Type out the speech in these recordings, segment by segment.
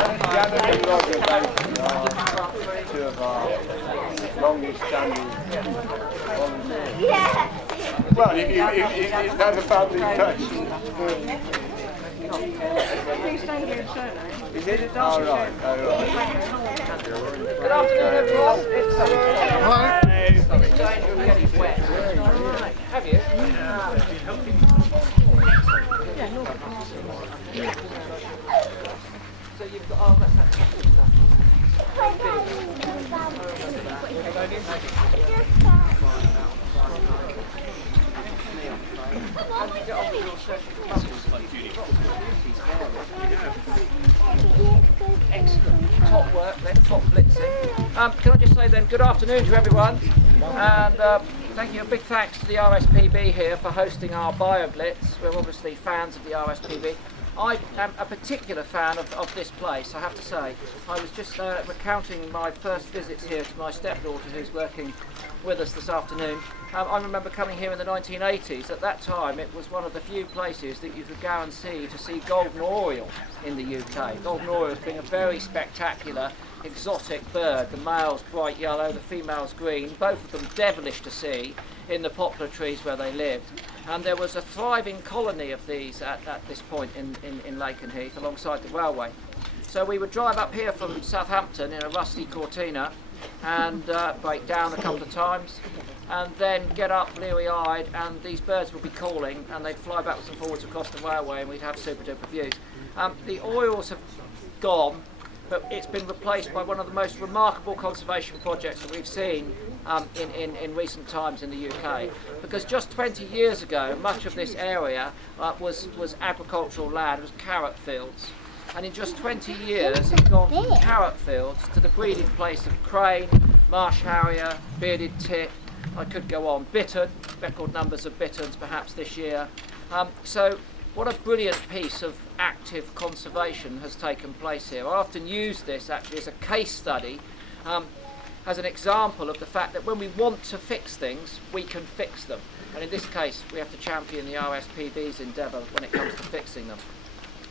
Janet and Roger basically are two of our longest standing volunteers. Well, it has a family touch. Is it? Oh, right. Good afternoon, everyone. It's getting wet. Have you? So you've got, oh, that's that stuff. How did you get on with your searching for muscles? Excellent. Top work then, top blitzing. Can I just say then, good afternoon to everyone. And thank you, a big thanks to the RSPB here for hosting our Bioblitz. We're obviously fans of the RSPB. I am a particular fan of this place, I have to say. I was just recounting my first visits here to my stepdaughter who's working with us this afternoon. I remember coming here in the 1980s. At that time it was one of the few places that you could guarantee to see golden oriole in the UK. Golden orioles being a very spectacular exotic bird, the male's bright yellow, the female's green, both of them devilish to see in the poplar trees where they lived. And there was a thriving colony of these at this point in Lakenheath alongside the railway. So we would drive up here from Southampton in a rusty Cortina and break down a couple of times and then get up bleary-eyed, and these birds would be calling and they'd fly backwards and forwards across the railway and we'd have super duper views. The orioles have gone, but it's been replaced by one of the most remarkable conservation projects that we've seen in recent times in the UK. Because just 20 years ago, much of this area was agricultural land, it was carrot fields. And in just 20 years, it's gone from carrot fields to the breeding place of crane, marsh harrier, bearded tit, I could go on, bittern, record numbers of bitterns perhaps this year. So what a brilliant piece of active conservation has taken place here. I often use this actually as a case study, as an example of the fact that when we want to fix things, we can fix them. And in this case, we have to champion the RSPB's endeavour when it comes to fixing them.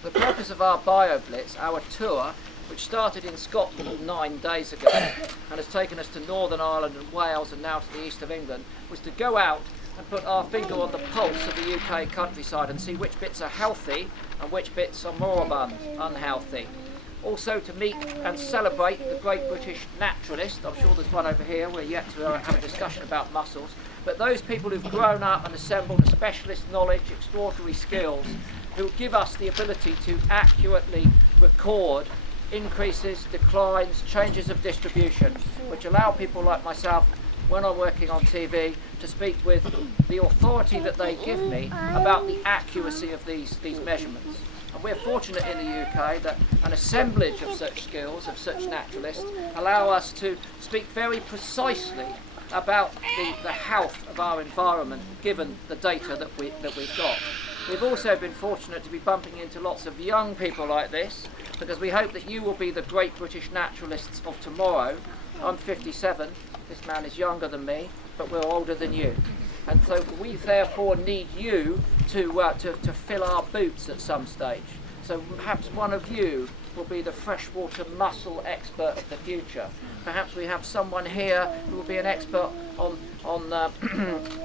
The purpose of our Bioblitz, our tour, which started in Scotland 9 days ago and has taken us to Northern Ireland and Wales and now to the east of England, was to go out and put our finger on the pulse of the UK countryside and see which bits are healthy and which bits are moribund, unhealthy. Also to meet and celebrate the great British naturalist. I'm sure there's one over here. We're yet to have a discussion about mussels. But those people who've grown up and assembled a specialist knowledge, extraordinary skills, who give us the ability to accurately record increases, declines, changes of distribution, which allow people like myself, when I'm working on TV, to speak with the authority that they give me about the accuracy of these measurements. And we're fortunate in the UK that an assemblage of such skills, of such naturalists, allow us to speak very precisely about the health of our environment given the data that we've got. We've also been fortunate to be bumping into lots of young people like this, because we hope that you will be the great British naturalists of tomorrow. I'm 57, this man is younger than me, but we're older than you. And so we therefore need you to fill our boots at some stage. So perhaps one of you will be the freshwater mussel expert of the future. Perhaps we have someone here who will be an expert on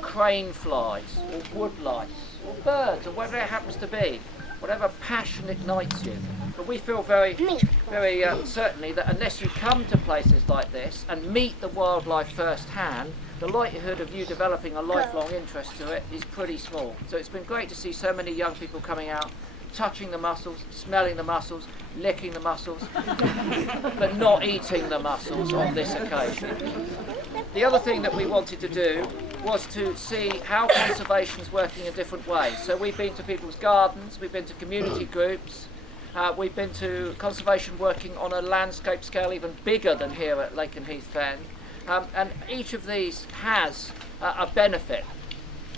crane flies or wood lice or birds or whatever it happens to be, whatever passion ignites you. But we feel very certainly that unless you come to places like this and meet the wildlife firsthand, the likelihood of you developing a lifelong interest to it is pretty small. So it's been great to see so many young people coming out, touching the mussels, smelling the mussels, licking the mussels, but not eating the mussels on this occasion. The other thing that we wanted to do was to see how conservation is working in different ways. So we've been to people's gardens, we've been to community groups, we've been to conservation working on a landscape scale even bigger than here at Lakenheath Fen, and each of these has a benefit.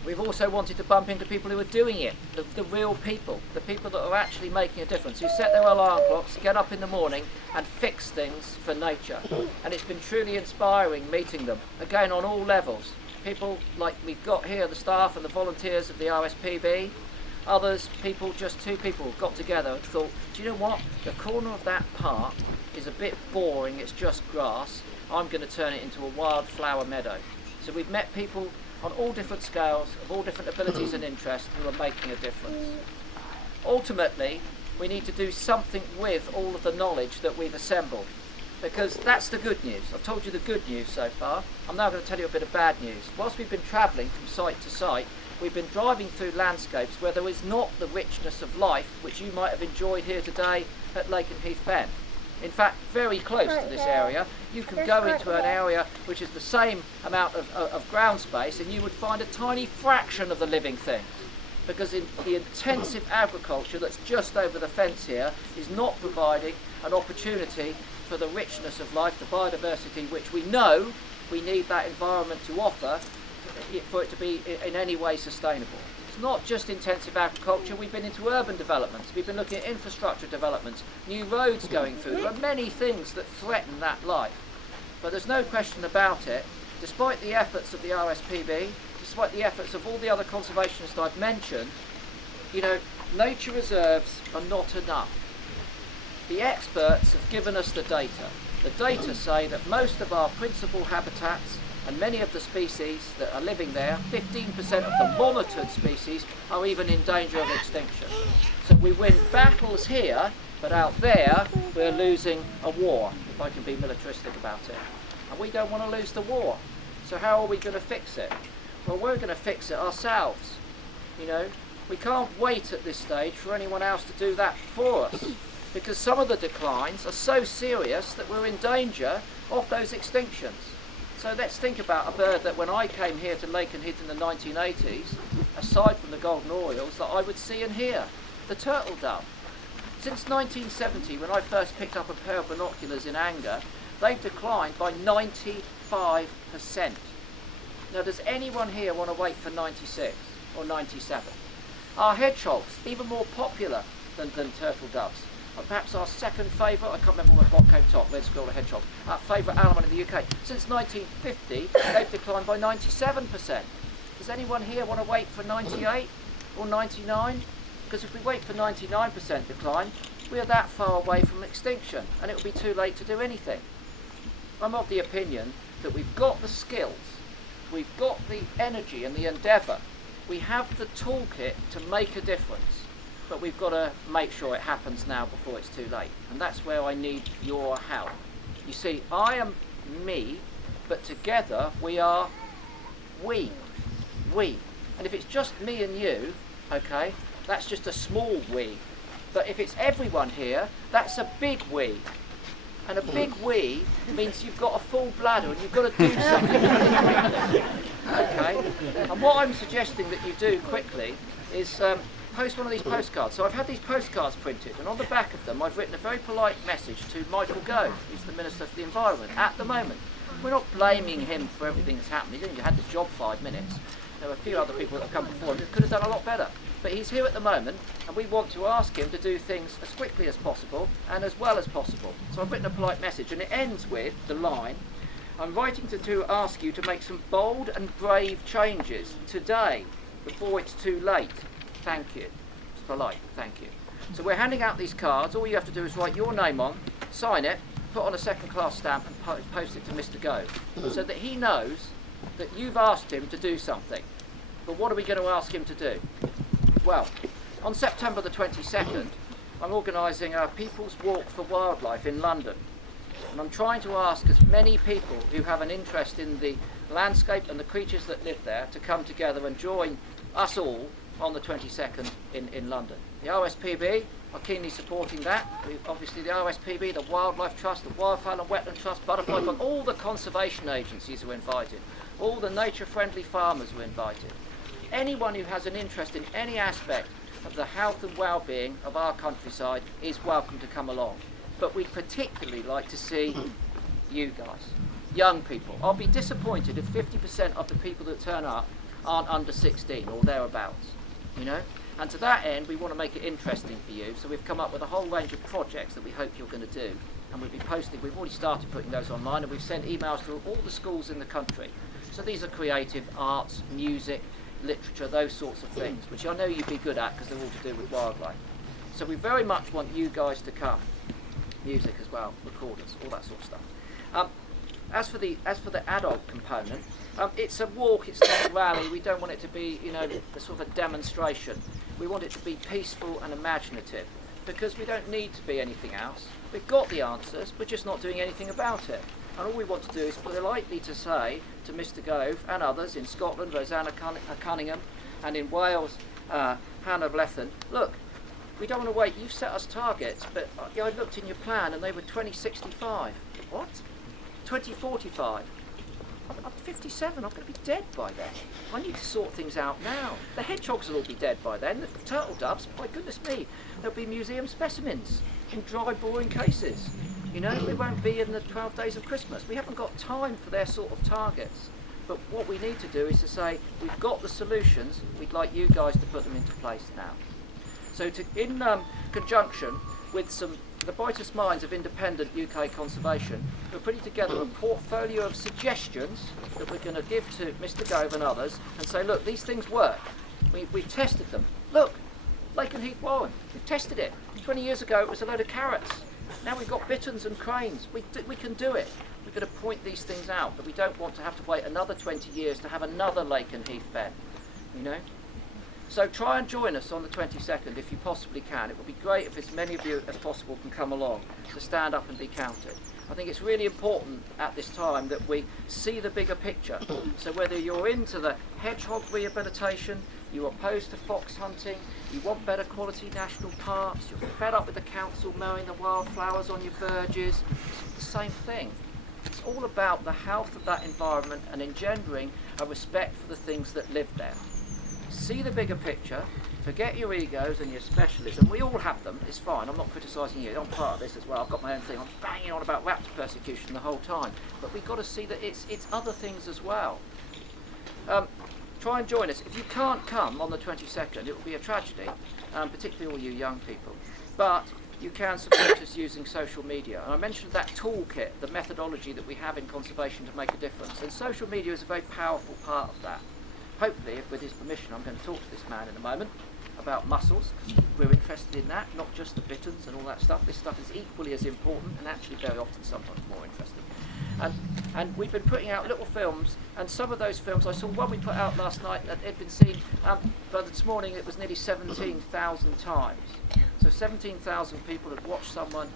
We've also wanted to bump into people who are doing it, the real people, the people that are actually making a difference, who set their alarm clocks, get up in the morning and fix things for nature. And it's been truly inspiring meeting them, again on all levels. People like we've got here, the staff and the volunteers of the RSPB, Others, people, just two people got together and thought, do you know what? The corner of that park is a bit boring, it's just grass. I'm going to turn it into a wildflower meadow. So we've met people on all different scales, of all different abilities and interests, who are making a difference. Ultimately, we need to do something with all of the knowledge that we've assembled, because that's the good news. I've told you the good news so far. I'm now going to tell you a bit of bad news. Whilst we've been travelling from site to site, we've been driving through landscapes where there is not the richness of life which you might have enjoyed here today at Lakenheath Fen. In fact, very close to this area, you can go into an area which is the same amount of ground space and you would find a tiny fraction of the living things. Because in the intensive agriculture that's just over the fence here is not providing an opportunity for the richness of life, the biodiversity which we know we need that environment to offer for it to be in any way sustainable. It's not just intensive agriculture, we've been into urban developments, we've been looking at infrastructure developments, new roads going through. There are many things that threaten that life. But there's no question about it, despite the efforts of the RSPB, despite the efforts of all the other conservationists I've mentioned, you know, nature reserves are not enough. The experts have given us the data. The data say that most of our principal habitats and many of the species that are living there, 15% of the monitored species, are even in danger of extinction. So we win battles here, but out there we're losing a war, if I can be militaristic about it. And we don't want to lose the war. So how are we going to fix it? Well, we're going to fix it ourselves. You know, we can't wait at this stage for anyone else to do that for us, because some of the declines are so serious that we're in danger of those extinctions. So let's think about a bird that when I came here to Lakenheath in the 1980s, aside from the golden orioles, that I would see and hear, the turtle dove. Since 1970, when I first picked up a pair of binoculars in anger, they've declined by 95%. Now, does anyone here want to wait for 96 or 97? Are hedgehogs even more popular than turtle doves? Perhaps our second favourite, I can't remember what came top, let's call a hedgehog, our favourite animal in the UK. Since 1950, they've declined by 97%. Does anyone here want to wait for 98 or 99? Because if we wait for 99% decline, we are that far away from extinction and it will be too late to do anything. I'm of the opinion that we've got the skills, we've got the energy and the endeavour, we have the toolkit to make a difference. But we've got to make sure it happens now before it's too late. And that's where I need your help. You see, I am me, but together we are we. And if it's just me and you, okay, that's just a small we. But if it's everyone here, that's a big we. And a big we means you've got a full bladder and you've got to do something. Okay? And what I'm suggesting that you do quickly is post one of these postcards. So I've had these postcards printed, and on the back of them I've written a very polite message to Michael Gove, who's the Minister for the Environment at the moment. We're not blaming him for everything that's happened. He's only had this job 5 minutes. There were a few other people that have come before him who could have done a lot better. But he's here at the moment, and we want to ask him to do things as quickly as possible and as well as possible. So I've written a polite message, and it ends with the line, I'm writing to ask you to make some bold and brave changes today before it's too late. Thank you. It's polite, thank you. So we're handing out these cards. All you have to do is write your name on, sign it, put on a second-class stamp and post it to Mr. Gove, so that he knows that you've asked him to do something. But what are we going to ask him to do? Well, on September the 22nd, I'm organising a People's Walk for Wildlife in London. And I'm trying to ask as many people who have an interest in the landscape and the creatures that live there to come together and join us all on the 22nd in London. The RSPB are keenly supporting that. Obviously the RSPB, the Wildlife Trust, the Wildfowl and Wetland Trust, Butterfly Club, all the conservation agencies are invited. All the nature-friendly farmers were invited. Anyone who has an interest in any aspect of the health and well-being of our countryside is welcome to come along. But we'd particularly like to see you guys, young people. I'll be disappointed if 50% of the people that turn up aren't under 16 or thereabouts, you know? And to that end, we want to make it interesting for you, so we've come up with a whole range of projects that we hope you're going to do. And we'll be posting, we've already started putting those online, and we've sent emails to all the schools in the country. So these are creative, arts, music, literature, those sorts of things, which I know you'd be good at because they're all to do with wildlife. So we very much want you guys to come. Music as well, recorders, all that sort of stuff. As for the adult component, it's a walk, it's not a rally. We don't want it to be, a sort of a demonstration. We want it to be peaceful and imaginative, because we don't need to be anything else. We've got the answers, we're just not doing anything about it. And all we want to do is politely to say to Mr. Gove and others in Scotland, Rosanna Cunningham, and in Wales, Hannah Blethen, look, we don't want to wait. You've set us targets, but I looked in your plan and they were 2065. What? 2045. I'm 57. I'm going to be dead by then. I need to sort things out now. The hedgehogs will all be dead by then. The turtle doves, my goodness me, there'll be museum specimens in dry, boring cases. We won't be in the 12 days of Christmas. We haven't got time for their sort of targets. But what we need to do is to say, we've got the solutions. We'd like you guys to put them into place now. So in conjunction with the brightest minds of independent UK conservation, we're putting together a portfolio of suggestions that we're going to give to Mr. Gove and others and say, look, these things work. We've tested them. Look, Lakenheath Warren, we've tested it. 20 years ago it was a load of carrots. Now we've got bitterns and cranes. We can do it. We're going to point these things out, but we don't want to have to wait another 20 years to have another Lakenheath Fen, So try and join us on the 22nd if you possibly can. It would be great if as many of you as possible can come along to stand up and be counted. I think it's really important at this time that we see the bigger picture. So whether you're into the hedgehog rehabilitation, you're opposed to fox hunting, you want better quality national parks, you're fed up with the council mowing the wildflowers on your verges, it's the same thing. It's all about the health of that environment and engendering a respect for the things that live there. See the bigger picture, forget your egos and your specialism. We all have them, it's fine, I'm not criticising you, I'm part of this as well, I've got my own thing, I'm banging on about raptor persecution the whole time, but we've got to see that it's other things as well. Try and join us. If you can't come on the 22nd, it will be a tragedy, particularly all you young people, but you can support us using social media. And I mentioned that toolkit, the methodology that we have in conservation to make a difference, and social media is a very powerful part of that. Hopefully, with his permission, I'm going to talk to this man in a moment about mussels. We're interested in that, not just the bitterns and all that stuff. This stuff is equally as important and actually very often sometimes more interesting. And we've been putting out little films, and some of those films, I saw one we put out last night that had been seen, but this morning it was nearly 17,000 times. So 17,000 people had watched someone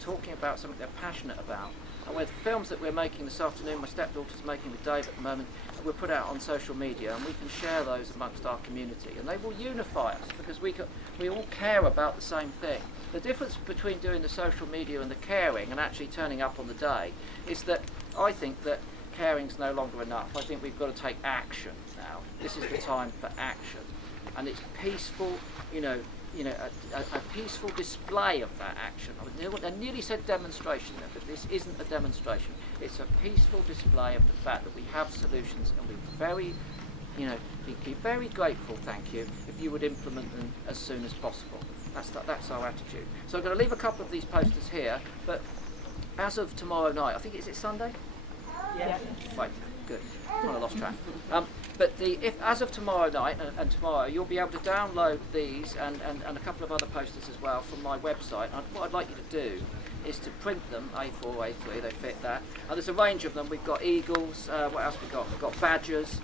talking about something they're passionate about. And with films that we're making this afternoon, my stepdaughter's making with Dave at the moment, we're put out on social media, and we can share those amongst our community, and they will unify us because we all care about the same thing. The difference between doing the social media and the caring and actually turning up on the day is that I think that caring's no longer enough. I think we've got to take action now. This is the time for action, and it's peaceful, a peaceful display of that action. I nearly said demonstration there, but this isn't a demonstration. It's a peaceful display of the fact that we have solutions, and we'd be very grateful, thank you, if you would implement them as soon as possible. That's our attitude. So I'm going to leave a couple of these posters here, but as of tomorrow night, I think, is it Sunday? Yeah. Right, good. I lost track. But as of tomorrow night and tomorrow, you'll be able to download these and a couple of other posters as well from my website. And what I'd like you to do is to print them, A4, A3, they fit that. And there's a range of them. We've got eagles, what else we've got? We've got badgers,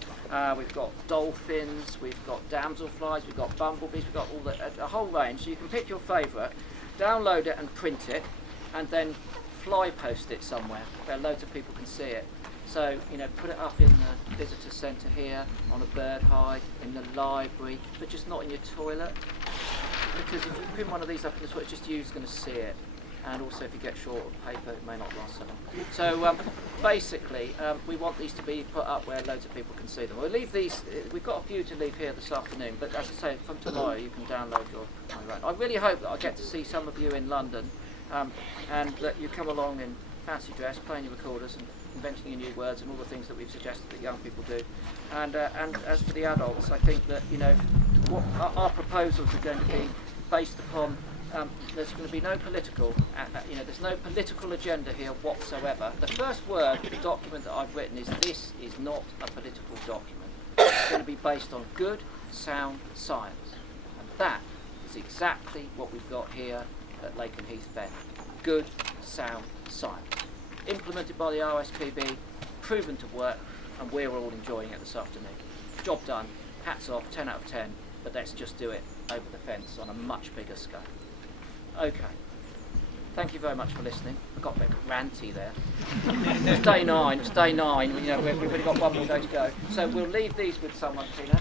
we've got dolphins, we've got damselflies, we've got bumblebees, we've got a whole range. So you can pick your favourite, download it and print it, and then fly post it somewhere where loads of people can see it. So, put it up in the visitor centre here, on a bird hide, in the library, but just not in your toilet. Because if you print one of these up in the toilet, just you's going to see it. And also if you get short of paper, it may not last so long. So basically, we want these to be put up where loads of people can see them. We'll leave these, we've got a few to leave here this afternoon, but as I say, from tomorrow you can download your own. I really hope that I get to see some of you in London, and that you come along in fancy dress, playing your recorders and inventing your new words and all the things that we've suggested that young people do. And as for the adults, I think that what our proposals are going to be based upon. There's going to be no political, there's no political agenda here whatsoever. The first word of the document that I've written is this is not a political document. going to be based on good, sound science. And that is exactly what we've got here at Lakenheath Fen. Good, sound science. Implemented by the RSPB, proven to work, and we're all enjoying it this afternoon. Job done, hats off, 10 out of 10, but let's just do it over the fence on a much bigger scale. Okay. Thank you very much for listening. I got a bit ranty there. It's day 9, you know, we've only got one more day to go. So we'll leave these with someone, Tina.